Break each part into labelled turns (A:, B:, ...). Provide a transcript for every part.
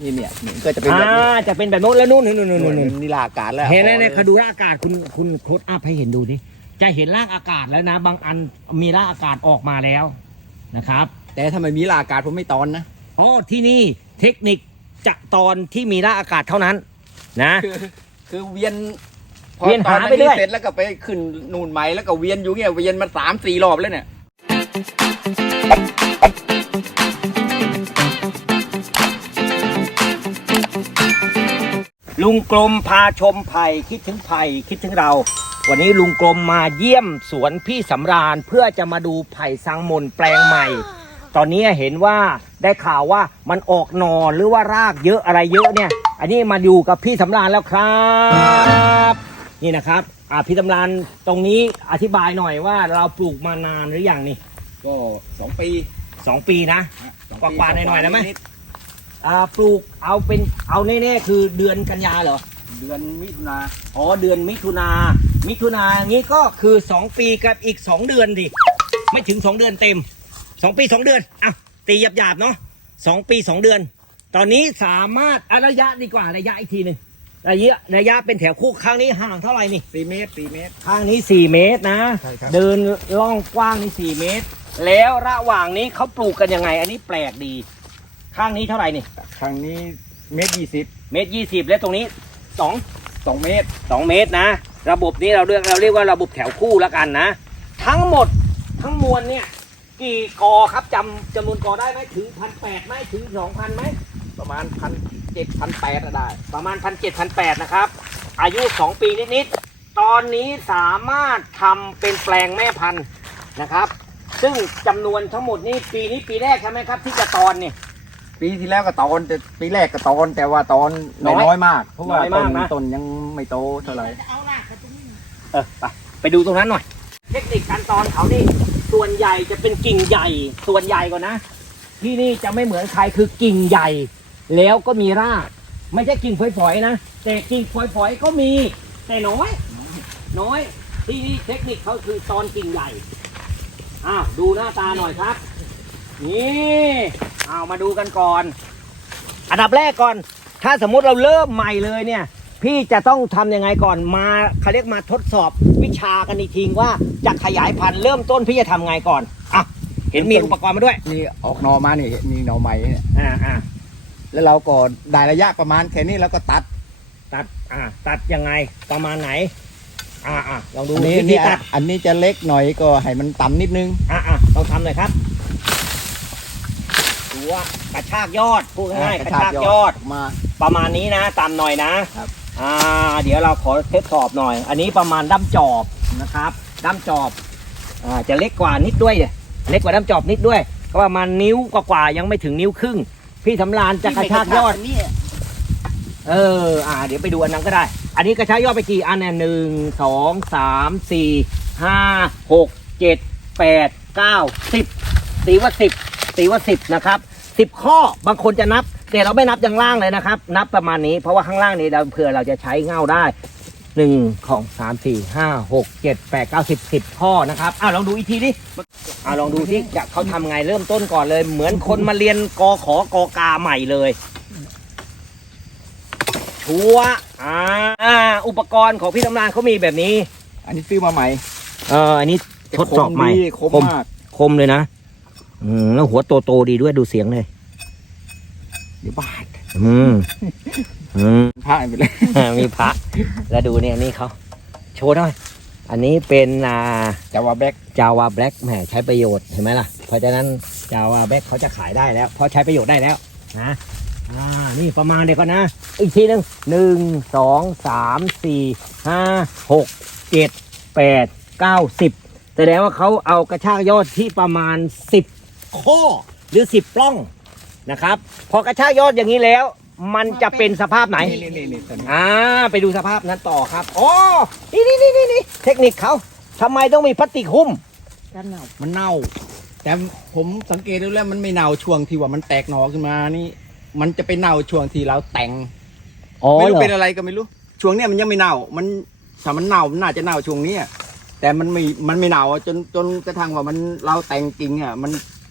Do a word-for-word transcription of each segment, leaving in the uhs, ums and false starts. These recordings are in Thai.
A: นี่เนี่ยก็จะเป็นแบบ
B: อ่า
A: นี้
B: จะเป็นแบบโน้นแล้วนู่นนู่นนู่นนู่น
A: นี่ลากอากาศแล้ว
B: เห็นแล้วเนี่ยเขาดูรากอากาศคุณคุณโค้ดอัพให้เห็นดูดิจะเห็นรากอากาศแล้วนะ บางอันมีรากอากาศออกมาแล้วนะครับ
A: แต่ถ้าไม่มีลากอากาศผมไม่ตอนนะ
B: อ๋อที่นี่เทคนิคจะตอนที่มีรากอากาศเท่านั้นนะ
A: คือคือเวียนพอ
B: เวียนหา
A: ตอ
B: ไปเรื่อย
A: เสร็จแล้วก็ไปขึ้นนูนไหมแล้วก็เวียนอยู่เงี้ยเวียนมาสามสี่รอบแล้วเนี่ย
B: ลุงกลมพาชมไผ่คิดถึงไผ่คิดถึงเรา วันนี้ลุงกลมมาเยี่ยมสวนพี่สำราญเพื่อจะมาดูไผ่สังมนแปลงใหม่ ตอนนี้เห็นว่าได้ข่าวว่ามันออกหนอหรือว่ารากเยอะอะไรเยอะเนี่ย อันนี้มาดูกับพี่สำราญแล้วครับ นี่นะครับอ่าพี่สำราญตรงนี้อธิบายหน่อยว่าเราปลูกมานานหรือยังนี่
A: ก็สองปี
B: สองปีนะ
A: สอง
B: กว่าๆหน่อยๆได้ไหม
A: นิด
B: อ่าปลูกเอาเป็นเอาแน่ๆคือเดือนกันยาเหรอ
A: ๆเดือนมิถุนา
B: อ๋อเดือนมิถุนา มิถุนางี้ก็คือสองปีกับอีกสองเดือนดิไม่ถึงสองเดือนเต็มสองปีสองเดือนอ่ะตีหยาบๆเนาะสองปีสองเดือน ตอนนี้สามารถอะระยะดีกว่าระยะอีกทีหนึ่งระยะระยะเป็นแถวคู่ข้างนี้ห่างเท่าไหร่นี่
A: สี่เมตรสี่เมตร
B: ข้างนี้สี่เมตรนะ
A: ใช่ครับ
B: เดินล่องกว้างนี่สี่เมตร แล้วระหว่างนี้เขาปลูกกันยังไง อันนี้แปลกดี ข้างนี้เท่าไหร่นี่
A: ครั้งนี้เมตรยี่สิบ
B: เมตรยี่สิบและตรงนี้สอง
A: สองเมตร
B: สองเมตรนะ ระบบนี้เราเรียกเราเรียกว่าระบบแถวคู่แล้วกันนะ ทั้งหมดทั้งมวลเนี่ยกี่กอครับจำจำนวนกอได้ไหมถึงพันแปดไหมถึงสองพันไหม
A: ประมาณพันเจ็ดพันแปดได้
B: ประมาณพันเจ็ดพันแปดนะครับ อายุสองปีนิดๆตอนนี้สามารถทำเป็นแปลงแม่พันธุ์นะครับ ซึ่งจำนวนทั้งหมดนี้ปีนี้ปีแรกใช่ไหมครับ ที่จะตอนเนี่ย
A: ปีที่แล้วก็ตอนแต่ปีแรกก็ตอนแต่ว่าตอน
B: น้อย
A: น้อยมาก เพราะว่า
B: น้อย
A: ต้
B: มาก
A: น
B: นะ
A: ต้นยังไม่โตเท่าไหร่
B: เออไปไปดูตรงนั้นหน่อย เทคนิคการตอนเขานี่ส่วนใหญ่จะเป็นกิ่งใหญ่ ส่วนใหญ่ก่อนนะ ที่นี่จะไม่เหมือนใครคือกิ่งใหญ่ แล้วก็มีราก ไม่ใช่กิ่งฝอยๆนะ แต่กิ่งฝอยๆก็มีแต่น้อย น้อย ที่นี่เทคนิคเขาคือตอนกิ่งใหญ่อ้าวดูหน้าตาหน่อยครับ นี่เอามาดูกันก่อน อันดับแรกก่อน ถ้าสมมุติเราเริ่มใหม่เลยเนี่ย พี่จะต้องทำยังไงก่อนมาเขาเรียกมาทดสอบวิชากันอีกทีว่าจะขยายพันธุ์เริ่มต้นพี่จะทำไงก่อนอ่ะเห็นมีอุปกรณ์มาด้วย
A: นี่ออกหนอมานี่นี่หนอใหม่เนี่ย
B: อ่าอ่า
A: แล้วเราก็ได้ระยะประมาณแค่นี้แล้วก็ตัด
B: ตัดอ่าตัดยังไงประมาณไหนอ่าอ่าลองดู
A: อันนี้
B: วิธี
A: นี่
B: ตัด
A: อันนี้จะเล็กหน่อยก็ให้มันต่ำนิดนึง
B: อ่าอ่าลองทำหน่อยครับดูว่ากระชากยอดพูดง่ายๆกระชากยอด
A: มา
B: ประมาณนี้นะตามหน่อยนะครับ อ่าเดี๋ยวเราขอทดสอบหน่อย อันนี้ประมาณด้ามจอบนะครับด้ามจอบอ่าจะเล็กกว่านิดด้วยเนี่ยเล็กกว่าด้ามจอบนิดด้วยก็ประมาณนิ้วกว่าๆยังไม่ถึงนิ้วครึ่งพี่สำราญจะกระชากยอดเอออ่าเดี๋ยวไปดูอันนั้นก็ได้ อันนี้กระชากยอดไปกี่อันเนี่ยหนึ่งสองสามสี่ห้าหกเจ็ดแปดเก้าสิบตีว่าสิบตีว่าสิบนะครับสิบข้อบางคนจะนับแต่เราไม่นับอย่างล่างเลยนะครับ นับประมาณนี้เพราะว่าข้างล่างนี้เราเผื่อเราจะใช้เง่าได้หนึ่งของสามสี่ห้าหกเจ็ดแปดเก้าสิบสิบข้อนะครับอ้าวลองดูอีกทีดิอ้าวลองดูที่จะเขาทำไงเริ่มต้นก่อนเลย เหมือนคนมาเรียนกอขอกอกาใหม่เลยชัวร์อ่าอุปกรณ์ของพี่ตำนานเขามีแบบนี้
A: อันนี้ซื้อมาใหม่
B: เอออันนี้ทดสอบใหม่
A: คมมาก
B: คมเลยนะอืมแล้วหัวโตโตๆดีด้วยดูเสียงเลย
A: เดี๋ยวบาด
B: อืมอืม
A: พลาดไปเลย
B: มีพระแล้วดูเนี่ยนี่เขาโชว์หน่อยอันนี้เป็นอ่า
A: แต่ว่าแบ็ค
B: จาวาแบล็กแหมใช้ประโยชน์เห็นไหมล่ะเพราะฉะนั้นจาวาแบล็กเขาจะขายได้แล้วเพราะใช้ประโยชน์ได้แล้วนะอ่านี่ประมาณเดียวกันนะอีกทีหนึ่งหนึ่งสองสามสี่ห้าหกเจ็ดแปดเก้าสิบแสดงว่าเขาเอากระชากยอดที่ประมาณสิบข้อหรือสิบปล้องนะครับพอกระชากยอดอย่างนี้แล้ว มันจะเป็นสภาพไหน
A: นี่นี่นี่ตัวนี้
B: อ่าไปดูสภาพนั้นต่อครับอ๋อนี่นี่นี่นี่นี่เทคนิคเขาทำไมต้องมีพลาสติกหุ้ม
A: มันเน่า แต่ผมสังเกตดูแล้วมันไม่เน่าช่วงที่ว่ามันแตกหนอขึ้นมานี่มันจะไปเน่าช่วงที่เราแต่ง
B: อ๋อ
A: ไม่รู้
B: เหรอ
A: เป็นอะไรก็ไม่รู้ช่วงเนี้ยมันยังไม่เน่ามันถ้ามันเน่ามันน่าจะเน่าช่วงเนี้ยแต่มันไม่มันไม่เน่าจนจนกระทั่งว่ามันเราแต่งจริงอ่ะมัน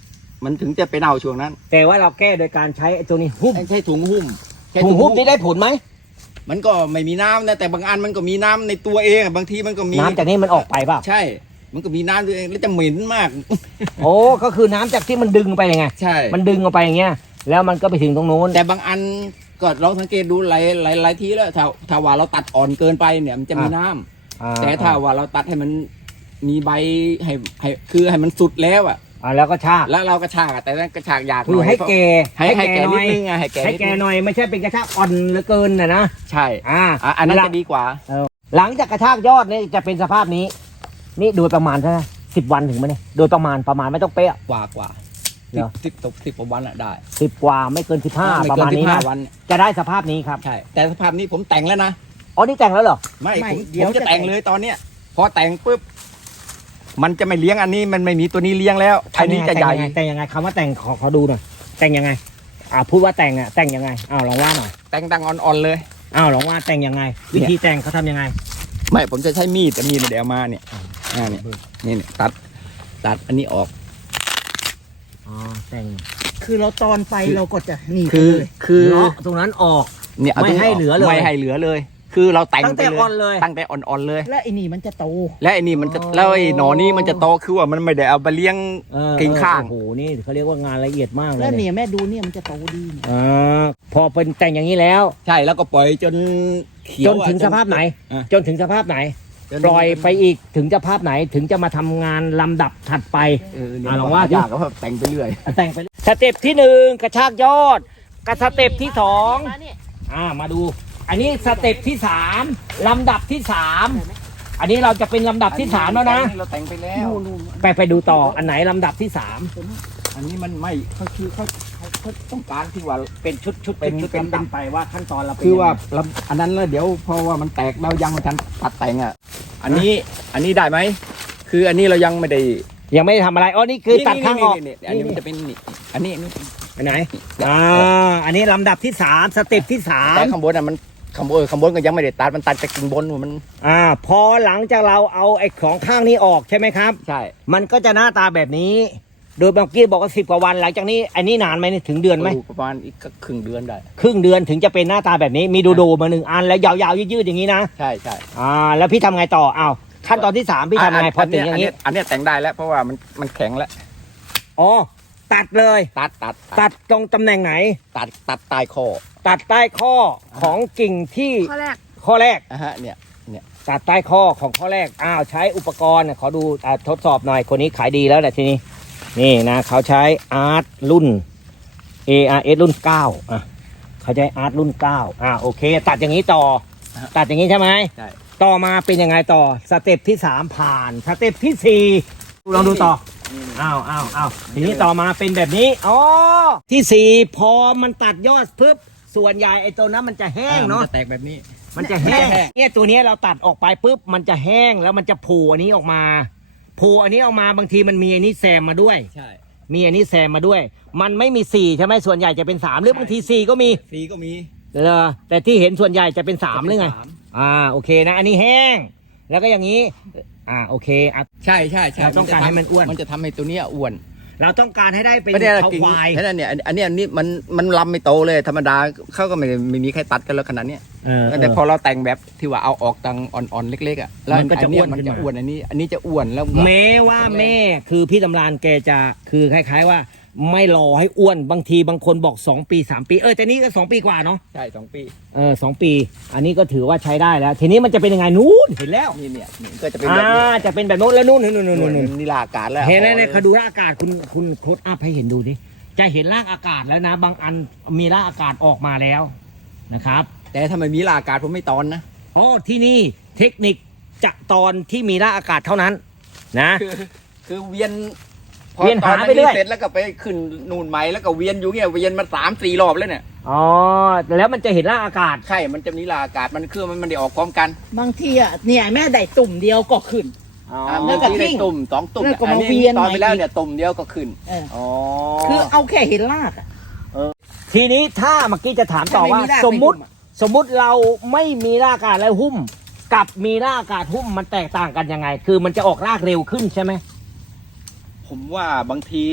A: มันถึงจะไปเน่าช่วงนั้น
B: แต่ว่าเราแก้โดยการใช้ไอ้ตัวนี้หุ้ม
A: ใช้ถุงหุ้มใช้
B: ถุงหุ้มนี่ได้ผลไหม
A: มันก็ไม่มีน้ำนะแต่บางอันมันก็มีน้ำในตัวเองอะบางทีมันก็มี
B: น้ำจากนี้มันออกไปเปล่า
A: ใช่ มันก็มีน้ำตัวเองแล้วจะเหม็นมาก
B: โอ้ก็คือน้ำจากที่มันดึงไปยังไง
A: ใช่
B: มันดึงออกไปอย่างเงี้ยแล้วมันก็ไปถึงตรงโน้น
A: แต่บางอันก็ลองสังเกตดูหลายหลายหลายทีแล้วถ้าถ้าว่าเราตัดอ่อนเกินไปเนี่ยมันจะมีน้ำ
B: อ่า
A: แต่ถ้าว่าเราตัดให้มันมีใบให้ให้คือให้มันสุดแล้วอ่ะ
B: อ่าแล้วก็ชาก
A: แล้วเรากระชากอะแต่นั้นกระชากยาก
B: คือให้
A: น่ย
B: แก่
A: ให้ให้แก่
B: ห
A: นิ
B: น่
A: ด
B: อย
A: นึงอะให้แก่
B: ให้
A: นิด
B: แก่
A: นึง
B: หน่อยไม่ใช่เป็นกระชากอ่อนเหลือเกินนะนะ
A: ใช่
B: อ่า
A: อ่ะอันนั้น
B: หลั
A: จะ
B: ง
A: ดีกว่า
B: หลังจากกระชากยอดเนี่ยจะเป็นสภาพนี้ นี่โดยประมาณเท่าไหร่สิบวันถึงไหมเนี่ยโดยประมาณประมาณไม่ต้องเป๊ะ
A: กว่ากว่า
B: เหรอ
A: สิบสิบสิบกว่าวันอะได้
B: สิบกว่าไม่เกินสิบห้า
A: ไม่
B: ประ
A: เกิ
B: มาณ
A: สิ
B: นี้
A: บห้า
B: นะ
A: วัน
B: จะได้สภาพนี้ครับ
A: ใช่แต่สภาพนี้ผมแต่งแล้วนะ
B: อ๋อนี่แต่งแล้วเหรอ
A: ไม่
C: ไม่
A: ผม
C: เดี๋
A: ผ
C: ยว
A: มจะ
C: จะ
A: แต่ง
C: แต่ง
A: เลยตอนเนี้ยพอแต่งปุ๊บมันจะไม่เลี้ยงอันนี้มันไม่มีตัวนี้เลี้ยงแล้วอันนี้จะใหญ่
B: แต่งยังไงคำว่าแต่งขอขอดูหน่อยแต่งยังไงอ่าพูดว่าแต่งอ่ะแต่งยังไงอ้าวลองว่าหน่อย
A: แต่งดังอ่อนๆเลย
B: อ้าวลองว่าแต่งยังไง วิธีแต่งเขาทำยังไง
A: ไม่ผมจะใช้มีดแต่มีดไม่ได้เอามาเนี่ยอ่าเนี่ยนี่เนี่ยตัดตัดอันนี้ออก
B: อ๋อแต่ง
C: คือเราตอนไป
A: คือ
C: เราก็จะหนีไป
A: คือ
C: เลย
A: คือ
B: เลาะตรงนั้นออก
A: เนี่ยา
B: ไม่
A: ตรงนี้
B: ให้เหลือเลย
A: ไม่ให้เหลือเลย คือเราแต่ง
B: ตั้ง
A: ไป
B: แต่
A: เลย
B: อ่อนเลย
A: ตั้งแต่อ่อนๆเลย
C: และไอ้นี่มันจะโต
A: และไอ้นี่มันจะ
B: อ๋อ
A: แล้วไอ้หนอนี่มันจะโตคือว่ามันไม่ได้เอาไปเลี้ยง
B: เออ
A: กิ่งข้าง
B: โอ้โหนี่เขาเรียกว่างานละเอียดมากเลย
C: แล้ว
B: เนี่ย
C: เนี่ยแม่ดูเนี่ยมันจะโตดีเนี่ย
B: อ่าพอเป็นแต่งอย่างนี้แล้ว
A: ใช่แล้วก็ปล่อยจนเขีย
B: จ
A: วน อะ
B: ถึงสภาพไหน
A: อ่ะ
B: จนถึงสภาพไหน
A: จน
B: ปล่อยไปอีกถึงสภาพไหนถึงจะมาทำงานลำดับถัดไป
A: เออเนี่ย
B: อ่ะลองว่าดิ
A: ยากก็แต่งไปเรื่อย
B: แต่งไปสเต็ปที่หนึ่งกระชากยอดกระสเต็ปที่สองอ่ามาดู อันนี้สเต็ปที่สามลำดับที่สามอันนี้เราจะเป็นลำดับที่สามแล้วนะ
A: เราแต่งไปแล้ว
C: นู่นนู่น
B: ไปไปดูต่ออันไหนลำดับที่สาม
A: อันนี้มันไม่เขาคือเขาเขาเขาต้องการที่ว่า
B: เป็นชุดชุด
A: เป็น
B: ชุด
A: เป็น
B: ลำดับไปว่าขั้นตอนเราเป็น
A: คือว่า
B: ยังไง
A: เราอันนั้นแล้วเดี๋ยวเพราะว่ามันแตกเรายังไม่ทันตัดแต่งอ่ะอันนี้อันนี้ได้ไหมคืออันนี้เรายังไม่ได้
B: ยังไม่ได้ทำอะไรอ๋อนี่คือตัดข้างออก
A: นี่ๆๆๆอันนี้มันจะเป็นนี่อันนี้อันนี้
B: อันไหนอ่าอันนี้ลำดับที่สามสเต็ปที่สาม
A: แต่ข้างบนอ่ะมันข้างบนข้างบนก็ยังไม่ได้ตัดมันตัดจากกิ่งบนมัน
B: อ่าพอหลังจากเราเอาไอ้ของข้างนี้ออกใช่ไหมครับ
A: ใช่
B: มันก็จะหน้าตาแบบนี้ โดยเมื่อกี้บอกว่าสิบกว่าวันหลังจากนี้อันนี้นานไหมถึงเดือนไหม
A: ประมาณอีกครึ่งเดือนได้
B: ครึ่งเดือนถึงจะเป็นหน้าตาแบบนี้มีดูดูๆมาหนึ่งอันแล้วยาวๆยืดๆอย่างนี้นะ
A: ใช่ใช่
B: อ่าแล้วพี่ทำไงต่ออ้าวขั้นตอนที่สามพี่ทำไงพอถึงอย่าง
A: นี้
B: นี้
A: อันเนี้ยแต่งได้แล้วเพราะว่ามันมันแข็งแล้ว
B: อ๋อตัดเลย
A: ตัดตัด
B: ตัดตรงตำแหน่งไหน
A: ตัดตัดใต้คอ
B: ตัดใต้ข้อของกิ่งที่
C: ข้อแรก
B: ข้อแรก
A: อ่ะฮะเนี่ย
B: ตัดใต้ข้อของข้อแรกอ้าวใช้อุปกรณ์ขอดูอ่าทดสอบหน่อยคนนี้ขายดีแล้วแหละทีนี้นี่นะเขาใช้อาร์ตรุ่น เอ อาร์ เอส รุ่นเก้าอ่ะเขาใช้อาร์ตรุ่นเก้าอ่าโอเค ตัดอย่างนี้ต่อ ตัดอย่างนี้ใช่ไหม
A: ใช่
B: ต่อมาเป็นยังไงต่อสเต็ปที่สามผ่านสเต็ปที่สี่ลองดูต่ออ้าวอ้าวอ้าวทีนี้ต่อมาเป็นแบบนี้อ๋อที่สี่พอมันตัดยอดปุ๊บส่วนใหญ่ไอ้ตัวนั้นมันจะแห้งเนาะ
A: มัจะแตกแบบนี้
B: มันจะแห้ง
A: มันจะแห้ง
B: เนี่ยตัวเนี้ยเราตัดออกไปปุ๊บมันจะแห้งแล้วมันจะโผล่อันนี้ออกมาโผล่อันนี้ออกมาบางทีมันมีอันนี้แซมมาด้วย
A: ใช่
B: มีอันนี้แซมมาด้วย มันไม่มีสี่ใช่ไหมส่วนใหญ่จะเป็นสามหรือบางทีสี่ก็มี
A: สีก็มี
B: เออแต่ที่เห็นส่วนใหญ่จะเป็นสามหรือไง
A: สาม
B: อ่าโอเคนะ อันนี้แห้ง แล้วก็อย่างนี้ อ่าโอเคอ่ะ
A: ใช่ใช่ใช่
B: เราต้องการให้มันอ้วน
A: มันจะทำให้ตัวเนี้ยอ้วน
B: เราต้องการให้ได้เป็น
A: ไม่ได้
B: เขา
A: กิ่ง
B: ควาย
A: แค่นั้นเนี่ยอันอันเนี้ยอันนี้มันมันลำไม่โตเลยธรรมดาเขาก็ไม่ได้ไม่มีใครตัดกันแล้วขนาดเนี้ย
B: เออ
A: แต่พอเราแต่งแบบที่ว่าเอาออกตังอ่อนๆเล็กๆอ่ะแล้ว
B: มันก็จะ
A: อัเนี้ย
B: อ้วน
A: มัน
B: ขึ้น
A: จะ
B: มา
A: อ้วนอันนี้ อันนี้จะอ้วนแล้ว
B: แม้ว่าแม่คือพี่ตำรานแกจะคือคล้าย ๆว่า ไม่รอให้อ้วนบางทีบางคนบอกสองปีสามปีเออแต่นี่ก็สองปีกว่าเนาะ
A: ใช่สองปี
B: เออสองปี อันนี้ก็ถือว่าใช้ได้แล้ว ทีนี้มันจะเป็นยังไงนู้นเห็นแล้ว
A: นี่เนี่ยนี่ก็จะเป็น
B: อ่า
A: แบบนี้
B: จะเป็นแบบโน้นแล้วนู้นนู่นนู่นนู่น
A: นู่
B: นู่น
A: นนี่ลาอากาศแล้ว
B: เห็นแล้วเนี่ยเขาดูรากอากาศคุณคุณโค้ดอัพให้เห็นดูดิจะเห็นรากอากาศแล้วนะ บางอันมีรากอากาศออกมาแล้วนะครับ
A: แต่ถ้ามันมีลาอากาศผมไม่ตอนนะ
B: อ๋อที่นี่เทคนิคจะตอนที่มีรากอากาศเท่านั้นนะ
A: คือคือเวียนพอ
B: เวียน
A: ตอน
B: หา
A: นั้น
B: ไปเรื่อย
A: เสร็จแล้วก็ไปขึ้นนูนใหม่แล้วก็เวียนอยู่เงี้ยเวียนมาสามสี่รอบแล้วเนี่ย
B: อ๋อแล้วมันจะเห็นรากอากาศ
A: ใช่มันจะมีลาอากาศมันคือมันมันได้ออกพร้อมกัน
C: บางทีอ่ะเนี่ยแม่ได้ตุ่มเดียวก็ขึ้น
B: อ๋อ
A: อ่า
C: แล้
A: บาว ง
C: ก็
A: ทีได้
C: ทิ้ง
A: ตุ่มสองตุ่ม
C: แล้วก็มา
A: อันนี้
C: เวียน
A: ตอน
C: ใหม่
A: ไปแล้วเนี่ยตุ่มเดียวก็ขึ้น
C: เออ
A: อ๋อ
C: คือเอาแค่เห็นรากอ่ะ
B: ทีนี้ถ้าเมื่อกี้จะถามต่อว่า
C: ถ้าไม่มีราก
B: สมมุติ
C: ไม่หุ้มอะ
B: สมมุติเราไม่มีรากอากาศแล้วหุ้ม กับมีรากอากาศหุ้มมันแตกต่างกันยังไง คือมันจะออกรากเร็วขึ้นใช่ไหม
A: ผมว่าบางที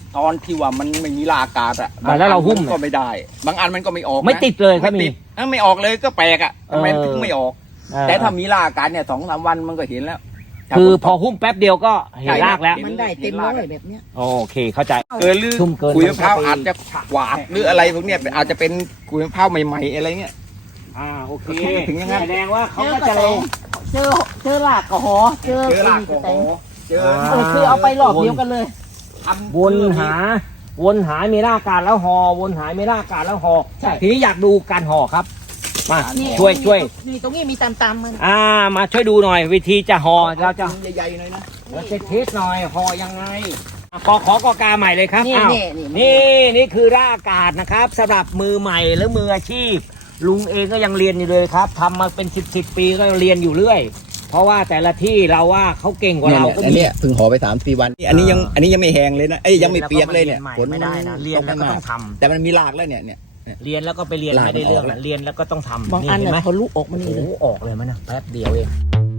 A: ตอนที่ว่ามันไม่มีลาอากาศอะ
B: อ่าแล้วเราหุ้ม
A: บงอันนก็ไม่ได้ บางอันมันก็ไม่ออกนะ
B: ไม่ติดเลยครับ
A: ไม่
B: มี
A: ติดถ้าไม่ออกเลยก็แปลกอะทำไม
B: เออ
A: ถึงไม่ออก
B: เออ
A: แต่ถ้ามีลาอากาศเนี่ยสองสามวันมันก็เห็นแล้ว
B: คือพอหุ้มแป๊บเดียวก็เห็นรากแล้ว
C: มันได้เต็มเลยแบบเนี้ย
B: โอเคเข้าใจ
A: เกินหรือ
B: ชุ่มเกิน
A: ขุยมะพร้าว
B: มันก็ไป
A: อาจจะหวานหรืออะไรพวกเนี้ยอาจจะเป็นขุยมะพร้าวใหม่ๆอะไรเงี้ย
B: อ่าโอเค
A: ถึงอย่างนั้น
B: แสดงว่าเขา
C: เจอ
B: ก็
C: กระ
B: จะ
C: แต
B: ล
C: ง
B: ง
C: เจอเจอลากกระหอเจอ
A: เจอลาก
C: กระแต
A: โอ้
C: ง
A: โหเจอ
B: อ่า
C: เออคือเอาไปรอบเดียวกันเลย
A: ทำ
B: วนหา วนหามีรากการแล้วหอวนหามีรากการแล้วหอ
C: ใช่
B: ทีนี้อยากดูการห่อครับ มา
C: นี่
B: ช่วยช่วย
C: นี่ตรงนี้มีตามๆมัน
B: อ่ามาช่วยดูหน่อย วิธีจะห่อเราจะ
A: ใหญ่ๆหน่อยนะ
B: เราจะเทสหน่อยห่อยังไงอ่ะขอขอกอกาใหม่เลยครับ
C: นี่
B: อ้าว
C: นี่นี่
B: นี่นี่คือรากอากาศนะครับสำหรับมือใหม่หรือมืออาชีพ ลุงเองก็ยังเรียนอยู่เลยครับทำมาเป็นสิบสิบปีก็เรียนอยู่เรื่อย เพราะว่าแต่ละที่เราว่าเขาเก่งกว่าเราก็
A: อัน
B: มี
A: เนี้ยเพิ่งห่อไปสามสี่วัน อันนี้ยังอันนี้ยังไม่แห้งเลยนะเอ้ยยังไม่เปียกเลยเนี่ย
B: ใหม่
A: ฝน
B: ไม่ได้นะเรียนแล้วก็ต้องทำ
A: แต่มันมีรากแล้วเนี่ยเนี่ย
B: เรียนแล้วก็ไปเรียน
A: ลาก
B: ไม่ได้เรื่อง
A: ออกแล้
B: นะ
A: ว
B: เรียนแล้วก็ต้องทำ
C: บางอัน
B: เห็น
C: เนี่ย
B: ไหม
C: เขาลุกออกมา
B: โอ้
C: นี่
B: โห
C: เลย
B: ออกเลยมั้ยนะแป๊บเดียวเอง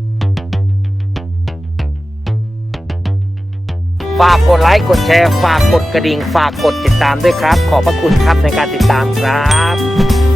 B: ฝากกดไลค์กดแชร์ฝากกดกระดิ่งฝากกดติดตามด้วยครับ ขอบพระคุณครับในการติดตามครับ